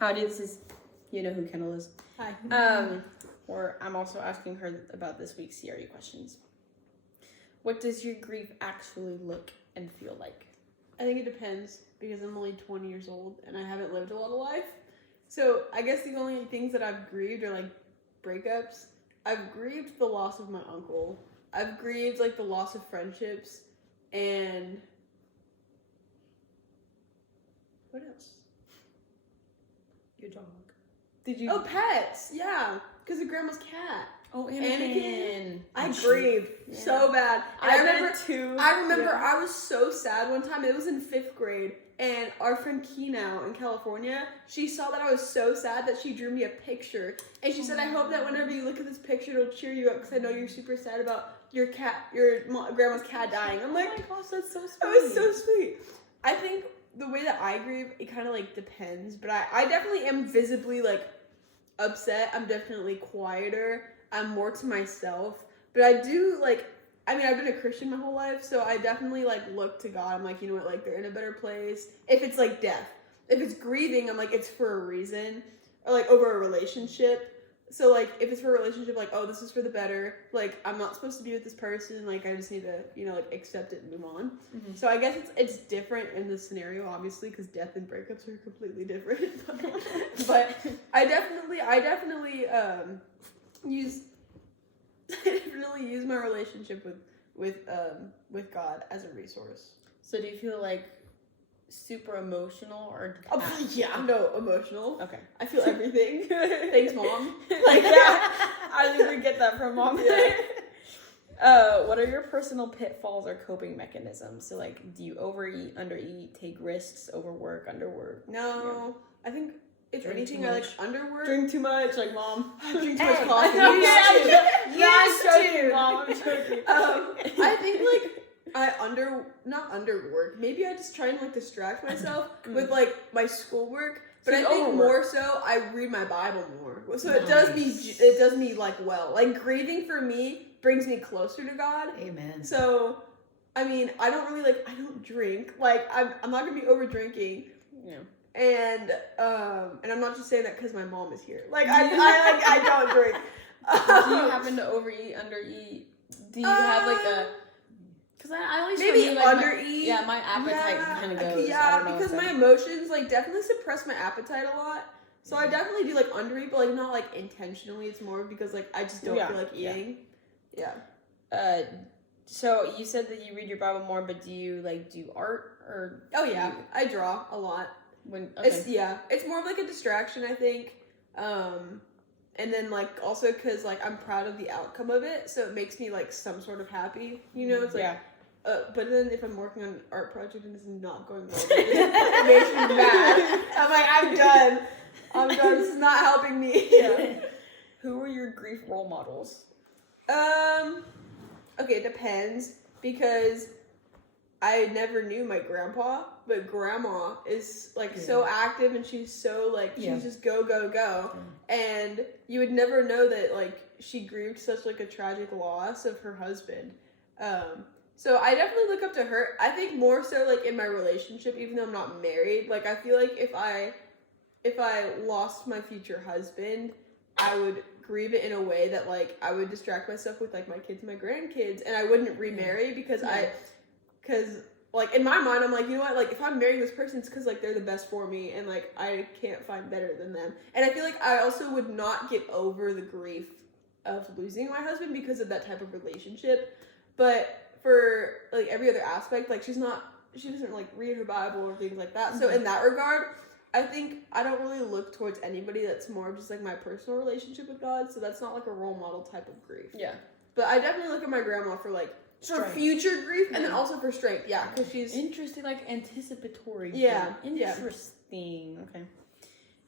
How did this? You know who Kendel is. Hi. Or I'm also asking her about this week's CRE questions. What does your grief actually look and feel like? I think it depends because I'm only 20 years old and I haven't lived a lot of life. So I guess the only things that I've grieved are like breakups. I've grieved the loss of my uncle. I've grieved like the loss of friendships and what else? Your dog. Did you? Oh, pets. Yeah, because of Grandma's cat. Oh, Anakin. I grieved so bad. And I remember too. I was so sad one time. It was in 5th grade. And our friend Keenau in California, she saw that I was so sad that she drew me a picture. And she said, I hope that whenever you look at this picture, it'll cheer you up because I know you're super sad about your grandma's cat dying. I'm like, oh my gosh, that's so sweet. That was so sweet. I think the way that I grieve, it kind of like depends. But I definitely am visibly like upset. I'm definitely quieter. I'm more to myself. But I do like, I mean, I've been a Christian my whole life, so I definitely, like, look to God. I'm like, you know what, like, they're in a better place. If it's, like, death. If it's grieving, I'm like, it's for a reason. Or, like, over a relationship. So, like, if it's for a relationship, like, oh, this is for the better. Like, I'm not supposed to be with this person. Like, I just need to, you know, like, accept it and move on. Mm-hmm. So, I guess it's different in this scenario, obviously, because death and breakups are completely different. But I definitely use my relationship with God as a resource. So do you feel like super emotional or detached? Oh, yeah, no, emotional. Okay. I feel everything. Thanks, Mom. Like, yeah, I didn't even get that from Mom. Yeah. What are your personal pitfalls or coping mechanisms? So, like, do you overeat, undereat, take risks, overwork, underwork? No, yeah. I think if drink anything, I like underwork. Drink too much, like Mom. Drink too much coffee. I'm joking, Mom. I'm joking. I think like not underwork. Maybe I just try and like distract myself with like my schoolwork. But I think more so I read my Bible more. So it does me like well. Like grieving for me brings me closer to God. Amen. So I mean, I don't drink. Like I'm not gonna be over drinking. Yeah. And I'm not just saying that because my mom is here. Like I don't drink. Do you happen to overeat, undereat? Do you have like a? Because I always maybe like undereat. My appetite kind of goes. Yeah, because my emotions like definitely suppress my appetite a lot. So I definitely do like undereat, but like not like intentionally. It's more because like I just don't feel like eating. Yeah. So you said that you read your Bible more, but do you like do art or? Oh yeah, I draw a lot. It's more of like a distraction, I think. And then like also because like I'm proud of the outcome of it, so it makes me like some sort of happy. You know, it's like. But then if I'm working on an art project and it's not going well, it makes me mad. I'm like, I'm done. This is not helping me. Yeah. Who are your grief role models? Okay, it depends because I never knew my grandpa, but grandma is like so active and she's so like she's just go. And you would never know that like she grieved such like a tragic loss of her husband. So I definitely look up to her. I think more so like in my relationship, even though I'm not married, like I feel like if I lost my future husband, I would grieve it in a way that like I would distract myself with like my kids and my grandkids, and I wouldn't remarry because like in my mind I'm like, you know what, like if I'm marrying this person, it's because like they're the best for me and like I can't find better than them. And I feel like I also would not get over the grief of losing my husband because of that type of relationship. But for like every other aspect, like she doesn't like read her Bible or things like that. So in that regard, I think I don't really look towards anybody. That's more of just like my personal relationship with God. So that's not like a role model type of grief. Yeah. But I definitely look at my grandma for like for future grief and then also for strength. Yeah, because she's interesting, like anticipatory. Yeah. Interesting. Okay.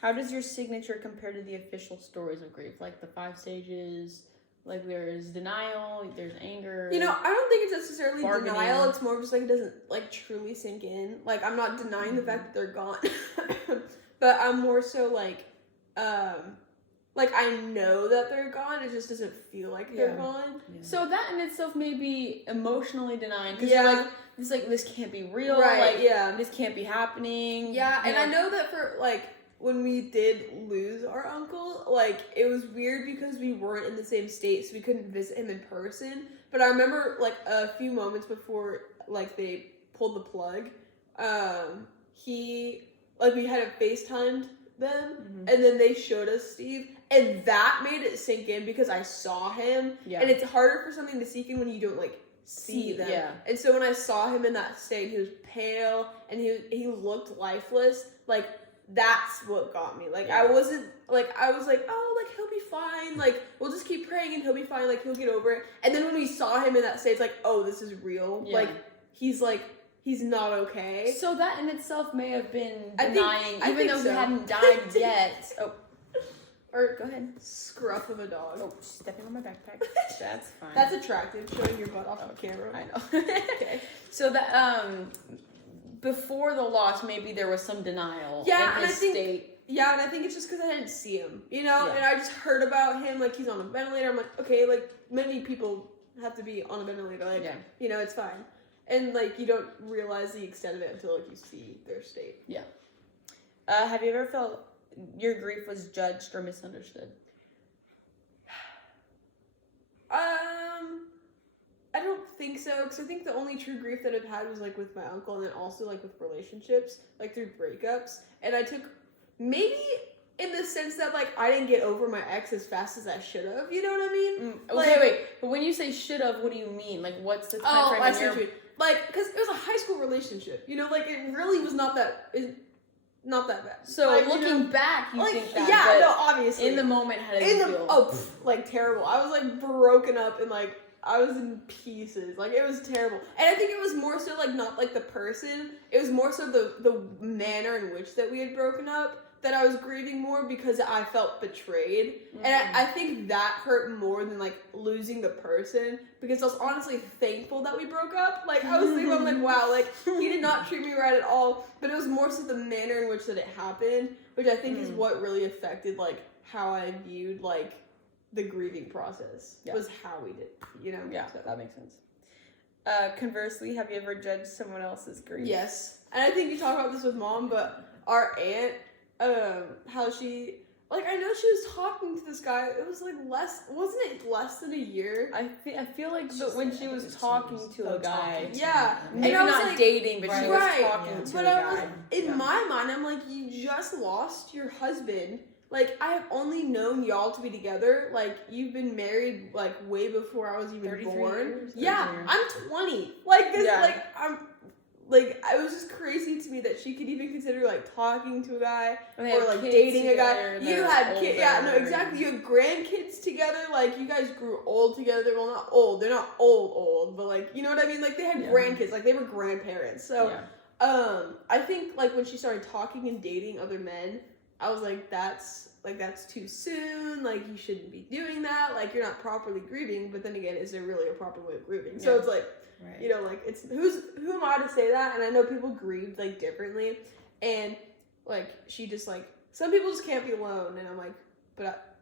How does your signature compare to the official stories of grief, like the 5 stages? Like, there's denial, there's anger. You know, I don't think it's necessarily denial. It's more just, like, it doesn't, like, truly sink in. Like, I'm not denying the fact that they're gone. But I'm more so, like, I know that they're gone. It just doesn't feel like they're gone. Yeah. So that in itself may be emotionally denying. Because you're like, it's like, this can't be real. Right, like, this can't be happening. Yeah, and I know that for, like, when we did lose our uncle, like, it was weird because we weren't in the same state, so we couldn't visit him in person. But I remember, like, a few moments before, like, they pulled the plug, we had FaceTimed them, and then they showed us Steve, and that made it sink in because I saw him, and it's harder for something to sink in when you don't, like, see them. Yeah. And so when I saw him in that state, he was pale, and he looked lifeless, like, that's what got me. Like, I wasn't, like, I was like, oh, like, he'll be fine. Like, we'll just keep praying and he'll be fine. Like, he'll get over it. And then when we saw him in that state, it's like, oh, this is real. Yeah. Like, he's not okay. So that in itself may have been denying, even though he hadn't died yet. Oh. Or, go ahead. Scruff of a dog. Oh, stepping on my backpack. That's fine. That's attractive, showing your butt off the camera. I know. Okay. So that, before the loss, maybe there was some denial in his state. Yeah, and I think it's just because I didn't see him, you know? Yeah. And I just heard about him, like, he's on a ventilator. I'm like, okay, like, many people have to be on a ventilator. Like, you know, it's fine. And, like, you don't realize the extent of it until, like, you see their state. Yeah. Have you ever felt your grief was judged or misunderstood? I don't think so, because I think the only true grief that I've had was, like, with my uncle, and then also, like, with relationships, like, through breakups, and I took, maybe in the sense that, like, I didn't get over my ex as fast as I should have, you know what I mean? Okay, wait, but when you say should have, what do you mean? Like, what's the time frame? I see what you mean. Like, because it was a high school relationship, you know, like, it really was not that bad. So, like, looking back, you like, think that, yeah, no, obviously. In the moment, how did you feel? Like, terrible. I was, like, broken up and, like, I was in pieces. Like, it was terrible. And I think it was more so, like, not, like, the person. It was more so the manner in which that we had broken up that I was grieving more because I felt betrayed. And I think that hurt more than, like, losing the person because I was honestly thankful that we broke up. Like, I was thinking, I'm like, wow, like, he did not treat me right at all. But it was more so the manner in which that it happened, which I think is what really affected, like, how I viewed, like, the grieving process was how we did, you know? Yeah, so that makes sense. Conversely, have you ever judged someone else's grief? Yes. And I think you talk about this with Mom, but our aunt, how she, like, I know she was talking to this guy, it was, like, wasn't it less than a year? I feel like when she was talking to a guy. Yeah. Maybe and not, like, dating, but she was talking to a guy. In my mind, I'm like, you just lost your husband. Like, I have only known y'all to be together. Like, you've been married, like, way before I was even born. Years, yeah, years. I'm 20. Like, this, like, like, it was just crazy to me that she could even consider, like, talking to a guy or, like, dating a guy. You had kids. Yeah, no, exactly. You had grandkids together. Like, you guys grew old together. Well, not old. They're not old, but, like, you know what I mean? Like, they had grandkids. Like, they were grandparents. So, I think, like, when she started talking and dating other men, I was like, that's too soon. Like, you shouldn't be doing that. Like, you're not properly grieving. But then again, is there really a proper way of grieving? So it's like, you know, like, it's who am I to say that? And I know people grieved, like, differently. And, like, she just, like, some people just can't be alone. And I'm like, but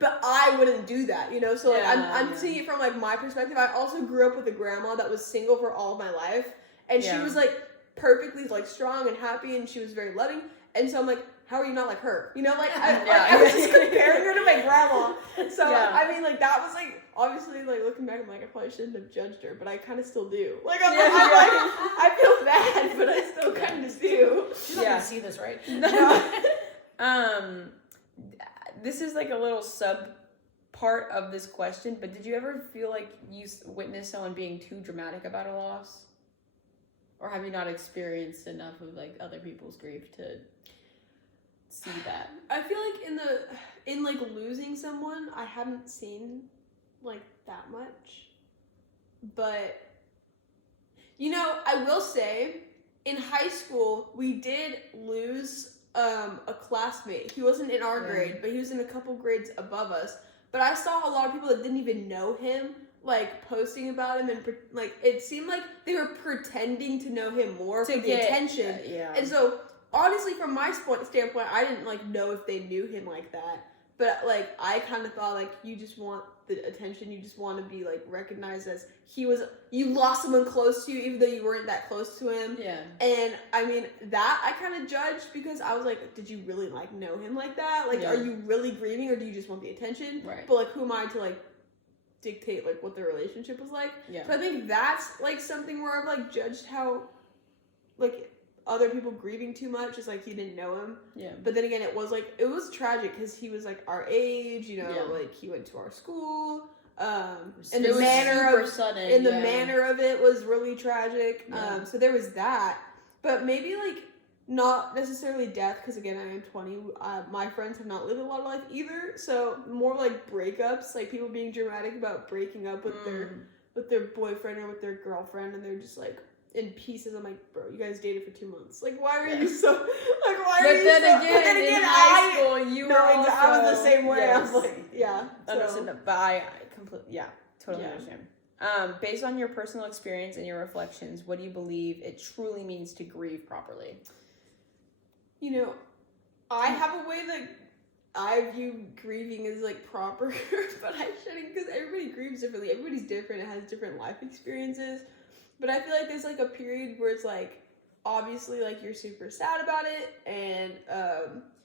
I wouldn't do that, you know? So, like, I'm seeing it from, like, my perspective. I also grew up with a grandma that was single for all of my life. And she was, like, perfectly, like, strong and happy. And she was very loving. And so I'm like, how are you not like her? You know, like, I was just comparing her to my grandma. So, I mean, like, that was, like, obviously, like, looking back, I'm like, I probably shouldn't have judged her, but I kind of still do. Like, I'm like, I feel bad, but I still kind of do. She's not going to see this, right? No. This is, like, a little sub part of this question, but did you ever feel like you witnessed someone being too dramatic about a loss? Or have you not experienced enough of, like, other people's grief to see that? I feel like in like losing someone, I haven't seen like that much. But you know, I will say in high school we did lose a classmate. He wasn't in our grade, but he was in a couple grades above us. But I saw a lot of people that didn't even know him, like, posting about him, and, like, it seemed like they were pretending to know him more for the attention. And so, honestly, from my standpoint, I didn't, like, know if they knew him like that. But like I kind of thought like you just want the attention, you just want to be like recognized as you lost someone close to you even though you weren't that close to him. Yeah. And I mean that I kind of judged because I was like, did you really like know him like that? Like, are you really grieving or do you just want the attention? Right. But like, who am I to like dictate like what their relationship was like? Yeah. So I think that's like something where I've like judged how like other people grieving too much is like he didn't know him. Yeah. But then again, it was tragic because he was like our age, you know, like he went to our school. And the manner of it was really tragic. Yeah. So there was that. But maybe like not necessarily death because again, I am 20. My friends have not lived a lot of life either. So more like breakups, like people being dramatic about breaking up with their boyfriend or with their girlfriend, and they're just like in pieces. I'm like, bro, you guys dated for 2 months. Like, why are you so? Like, why are you so? But then again, in high school, you were also, I was the same way. Yes. I was like, yeah. Understood. But I completely, totally Yeah. understand. Based on your personal experience and your reflections, what do you believe it truly means to grieve properly? You know, I have a way that I view grieving as like proper, but I shouldn't because everybody grieves differently. Everybody's different. It has different life experiences. But I feel like there's like a period where it's like obviously like you're super sad about it, and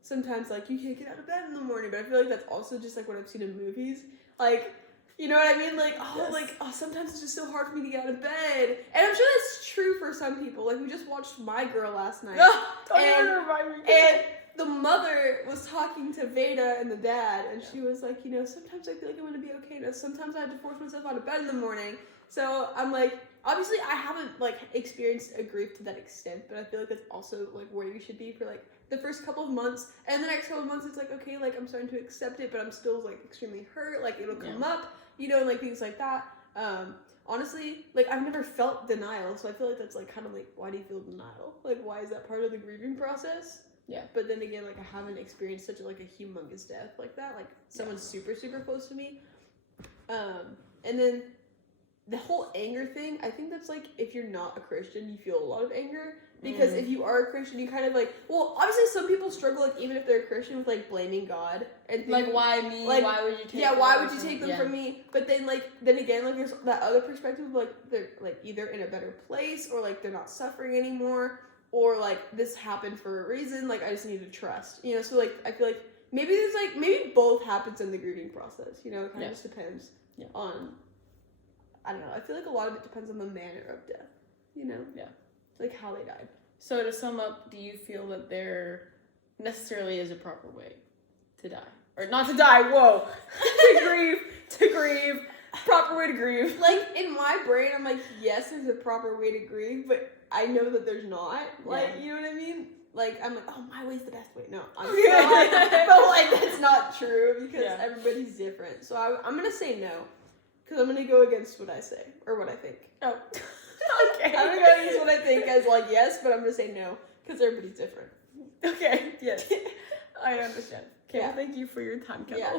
sometimes like you can't get out of bed in the morning. But I feel like that's also just like what I've seen in movies. Like, you know what I mean? Like, sometimes it's just so hard for me to get out of bed. And I'm sure that's true for some people. Like, we just watched My Girl last night. Don't even remind me. And the mother was talking to Veda and the dad, and she was like, you know, sometimes I feel like I'm going to be okay. Now, sometimes I have to force myself out of bed in the morning. So I'm like, obviously I haven't like experienced a grief to that extent, but I feel like that's also like where you should be for like the first couple of months, and the next couple of months it's like, okay, like I'm starting to accept it, but I'm still like extremely hurt, like it'll come up, you know, and like things like that. Honestly, like I've never felt denial, so I feel like that's like kind of like, why do you feel denial? Like, why is that part of the grieving process? Yeah. But then again, like I haven't experienced such a humongous death like that, like someone super close to me. And then the whole anger thing, I think that's like, if you're not a Christian, you feel a lot of anger. Because if you are a Christian, you kind of like, well, obviously some people struggle, like, even if they're a Christian, with, like, blaming God. And like, why me? Like, why would you take them? Yeah, why would you take them from me? But then, like, then again, like, there's that other perspective of, like, they're, like, either in a better place, or, like, they're not suffering anymore, or, like, this happened for a reason, like, I just need to trust. You know, so, like, I feel like maybe there's, like, maybe both happens in the grieving process, you know? It kind of just depends on, I don't know, I feel like a lot of it depends on the manner of death, you know? Yeah. Like, how they died. So to sum up, do you feel that there necessarily is a proper way to die? Or not to die, whoa! to grieve, proper way to grieve. Like, in my brain, I'm like, yes, there's a proper way to grieve, but I know that there's not. Like, you know what I mean? Like, I'm like, oh, my way's the best way. No, I'm not. But, like, that's not true, because everybody's different. So I'm going to say no, because I'm going to go against what I say, or what I think. Oh. Okay. I'm going to go against what I think as, like, yes, but I'm going to say no, because everybody's different. Okay, yes. I understand. Okay, well, thank you for your time, Kendel. Yeah.